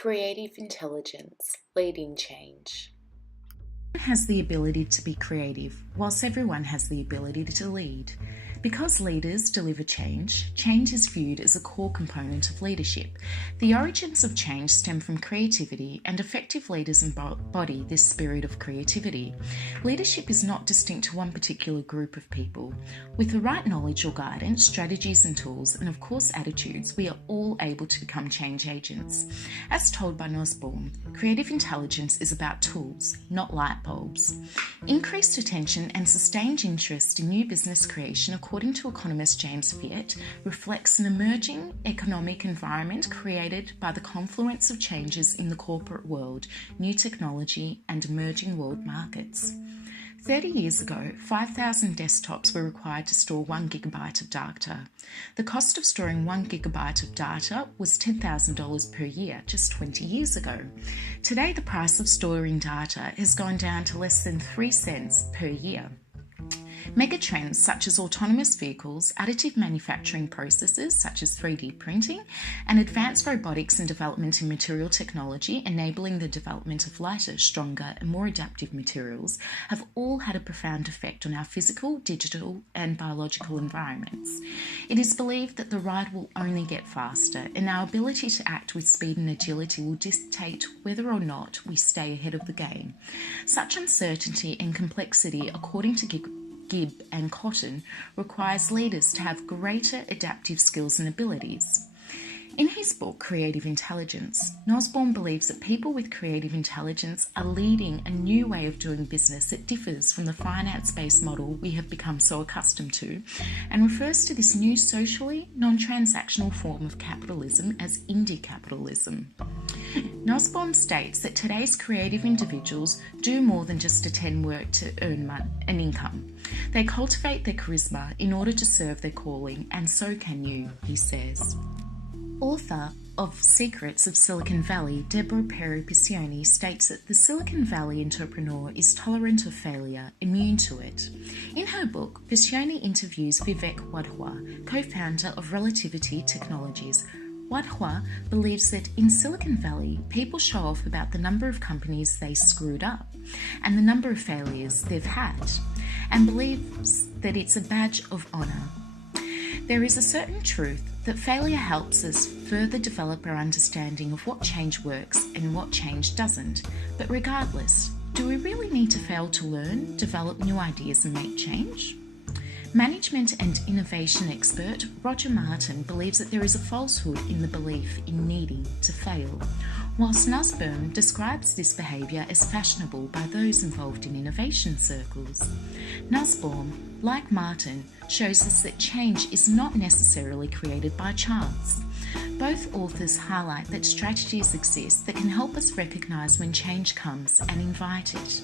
Creative intelligence, leading change. Everyone has the ability to be creative, whilst everyone has the ability to lead. Because leaders deliver change, change is viewed as a core component of leadership. The origins of change stem from creativity, and effective leaders embody this spirit of creativity. Leadership is not distinct to one particular group of people. With the right knowledge or guidance, strategies and tools, and of course attitudes, we are all able to become change agents. As told by Nussbaum, creative intelligence is about tools, not light bulbs. Increased attention and sustained interest in new business creation, according to economist James Fiat, reflects an emerging economic environment created by the confluence of changes in the corporate world, new technology, and emerging world markets. 30 years ago, 5,000 desktops were required to store 1 gigabyte of data. The cost of storing 1 gigabyte of data was $10,000 per year just 20 years ago. Today, the price of storing data has gone down to less than 3 cents per year. Megatrends such as autonomous vehicles, additive manufacturing processes such as 3D printing, and advanced robotics and development in material technology enabling the development of lighter, stronger, and more adaptive materials have all had a profound effect on our physical, digital, and biological environments. It is believed that the ride will only get faster, and our ability to act with speed and agility will dictate whether or not we stay ahead of the game. Such uncertainty and complexity, according to Gibb and Cotton, requires leaders to have greater adaptive skills and abilities. In his book, Creative Intelligence, Nussbaum believes that people with creative intelligence are leading a new way of doing business that differs from the finance-based model we have become so accustomed to, and refers to this new socially non-transactional form of capitalism as indie capitalism. Nussbaum states that today's creative individuals do more than just attend work to earn an income. They cultivate their charisma in order to serve their calling, and so can you, he says. Author of Secrets of Silicon Valley, Deborah Perry-Piccioni, states that the Silicon Valley entrepreneur is tolerant of failure, immune to it. In her book, Piccioni interviews Vivek Wadhwa, co-founder of Relativity Technologies. Wadhwa believes that in Silicon Valley, people show off about the number of companies they screwed up and the number of failures they've had, and believes that it's a badge of honour. There is a certain truth that failure helps us further develop our understanding of what change works and what change doesn't. But regardless, do we really need to fail to learn, develop new ideas and make change? Management and innovation expert Roger Martin believes that there is a falsehood in the belief in needing to fail, whilst Nussbaum describes this behaviour as fashionable by those involved in innovation circles. Nussbaum, like Martin, shows us that change is not necessarily created by chance. Both authors highlight that strategies exist that can help us recognise when change comes and invite it.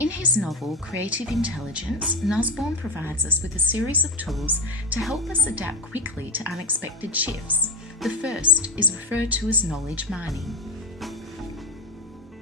In his novel, Creative Intelligence, Nussbaum provides us with a series of tools to help us adapt quickly to unexpected shifts. The first is referred to as knowledge mining.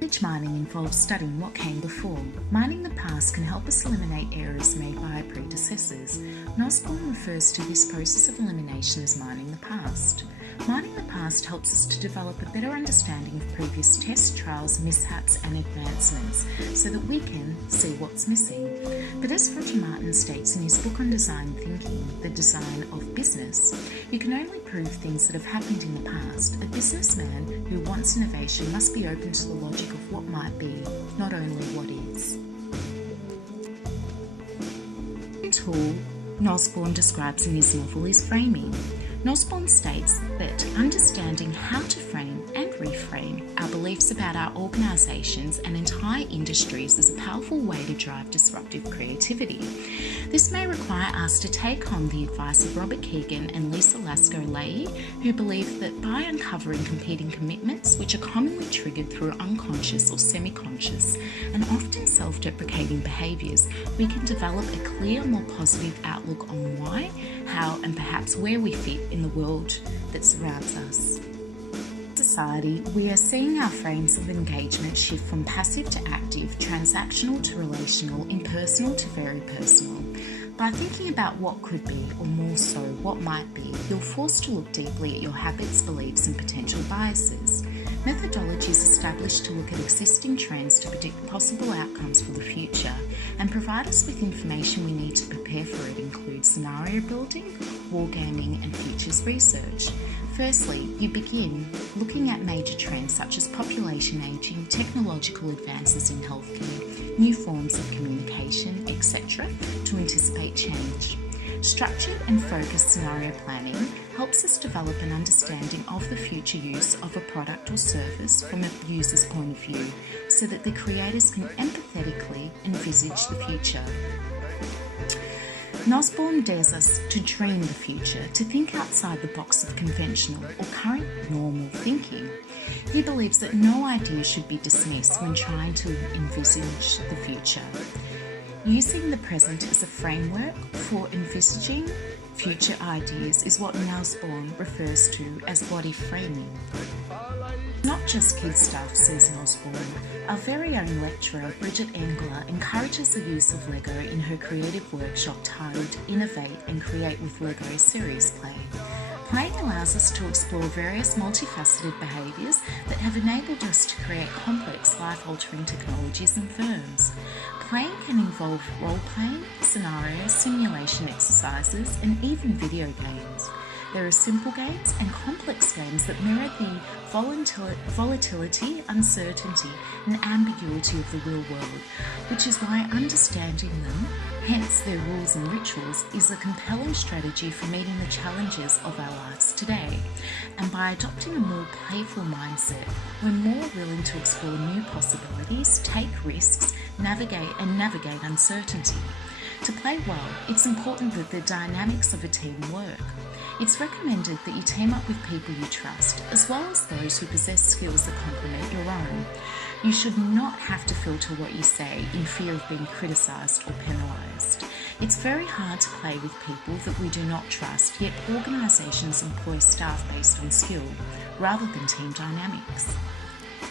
Knowledge mining involves studying what came before. Mining the past can help us eliminate errors made by our predecessors. Nussbaum refers to this process of elimination as mining the past. Mining the past helps us to develop a better understanding of previous tests, trials, mishaps and advancements so that we can see what's missing. But as Roger Martin states in his book on design thinking, The Design of Business, you can only prove things that have happened in the past. A businessman who wants innovation must be open to the logic of what might be, not only what is. The tool Nussbaum describes in his novel is framing. Nussbaum states that understanding how to frame and reframe our beliefs about our organisations and entire industries is a powerful way to drive disruptive creativity. This may require us to take on the advice of Robert Keegan and Lisa Lasko-Leahy, who believe that by uncovering competing commitments, which are commonly triggered through unconscious or semi-conscious and often self-deprecating behaviours, we can develop a clear, more positive outlook on why, how, and perhaps where we fit in the world that surrounds us. In society, we are seeing our frames of engagement shift from passive to active, transactional to relational, impersonal to very personal. By thinking about what could be, or more so, what might be, you're forced to look deeply at your habits, beliefs, and potential biases. Methodologies established to look at existing trends to predict possible outcomes for the future and provide us with information we need to prepare for it include scenario building, wargaming and futures research. Firstly, you begin looking at major trends such as population ageing, technological advances in healthcare, new forms of communication, etc. to anticipate change. Structured and focused scenario planning helps us develop an understanding of the future use of a product or service from a user's point of view so that the creators can empathetically envisage the future. Nussbaum dares us to dream the future, to think outside the box of conventional or current normal thinking. He believes that no idea should be dismissed when trying to envisage the future. Using the present as a framework for envisaging future ideas is what Nussbaum refers to as body framing. Not just kid stuff, says Nussbaum. Our very own lecturer, Bridget Engler, encourages the use of Lego in her creative workshop titled Innovate and Create with Lego Series Play. Playing allows us to explore various multifaceted behaviours that have enabled us to create complex, life-altering technologies and firms. Playing can involve role-playing, scenarios, simulation exercises, and even video games. There are simple games and complex games that mirror the volatility, uncertainty, and ambiguity of the real world, which is why understanding them, hence their rules and rituals, is a compelling strategy for meeting the challenges of our lives today. And by adopting a more playful mindset, we're more willing to explore new possibilities, take risks, navigate uncertainty. To play well, it's important that the dynamics of a team work. It's recommended that you team up with people you trust, as well as those who possess skills that complement your own. You should not have to filter what you say in fear of being criticised or penalised. It's very hard to play with people that we do not trust, yet organisations employ staff based on skill, rather than team dynamics.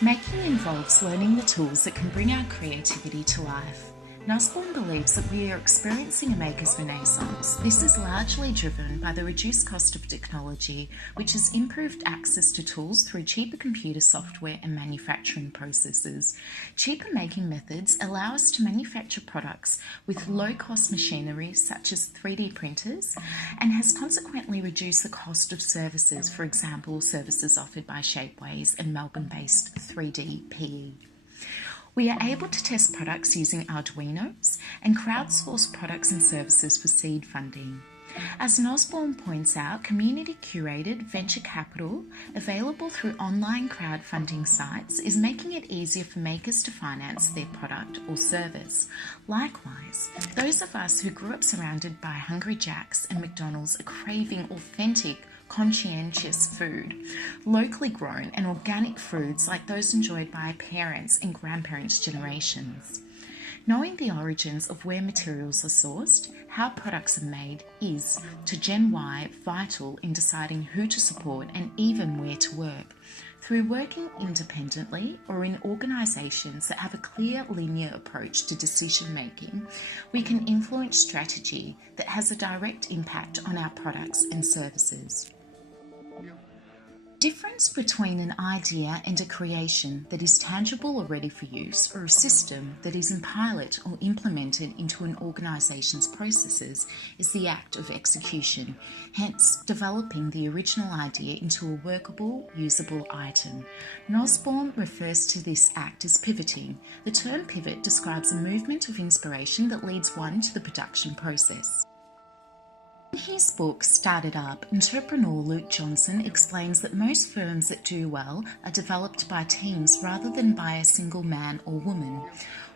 Making involves learning the tools that can bring our creativity to life. Nussbaum believes that we are experiencing a maker's renaissance. This is largely driven by the reduced cost of technology, which has improved access to tools through cheaper computer software and manufacturing processes. Cheaper making methods allow us to manufacture products with low-cost machinery such as 3D printers, and has consequently reduced the cost of services, for example, services offered by Shapeways and Melbourne-based 3D PE. We are able to test products using Arduinos and crowdsource products and services for seed funding. As Nussbaum points out, community-curated venture capital available through online crowdfunding sites is making it easier for makers to finance their product or service. Likewise, those of us who grew up surrounded by Hungry Jacks and McDonald's are craving authentic, conscientious food, locally grown and organic foods like those enjoyed by our parents and grandparents' generations. Knowing the origins of where materials are sourced, how products are made is, to Gen Y, vital in deciding who to support and even where to work. Through working independently or in organisations that have a clear linear approach to decision making, we can influence strategy that has a direct impact on our products and services. Difference between an idea and a creation that is tangible or ready for use, or a system that is in pilot or implemented into an organisation's processes, is the act of execution, hence developing the original idea into a workable, usable item. Nussbaum refers to this act as pivoting. The term pivot describes a movement of inspiration that leads one to the production process. In his book, Started Up, entrepreneur Luke Johnson explains that most firms that do well are developed by teams rather than by a single man or woman.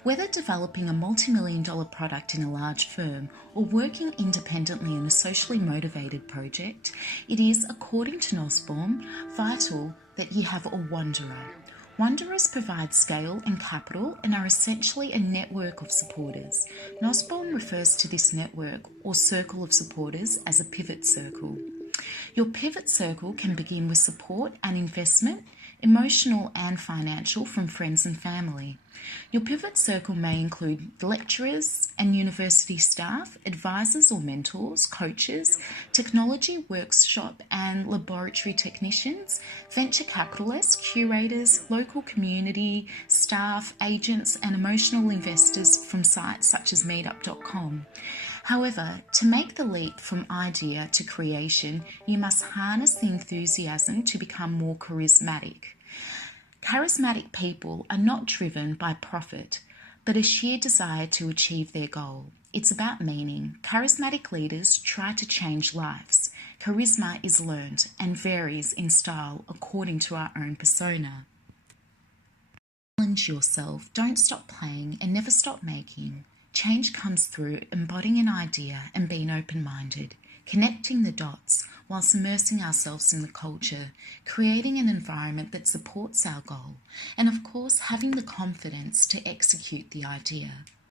Whether developing a multi-million-dollar product in a large firm or working independently in a socially motivated project, it is, according to Nussbaum, vital that you have a wanderer. Wanderers provide scale and capital and are essentially a network of supporters. Nussbaum refers to this network or circle of supporters as a pivot circle. Your pivot circle can begin with support and investment, emotional and financial from friends and family. Your pivot circle may include lecturers and university staff, advisors or mentors, coaches, technology workshop and laboratory technicians, venture capitalists, curators, local community, staff, agents and emotional investors from sites such as meetup.com. However, to make the leap from idea to creation, you must harness the enthusiasm to become more charismatic. Charismatic people are not driven by profit, but a sheer desire to achieve their goal. It's about meaning. Charismatic leaders try to change lives. Charisma is learned and varies in style according to our own persona. Challenge yourself. Don't stop playing and never stop making. Change comes through embodying an idea and being open-minded, connecting the dots whilst immersing ourselves in the culture, creating an environment that supports our goal, and of course having the confidence to execute the idea.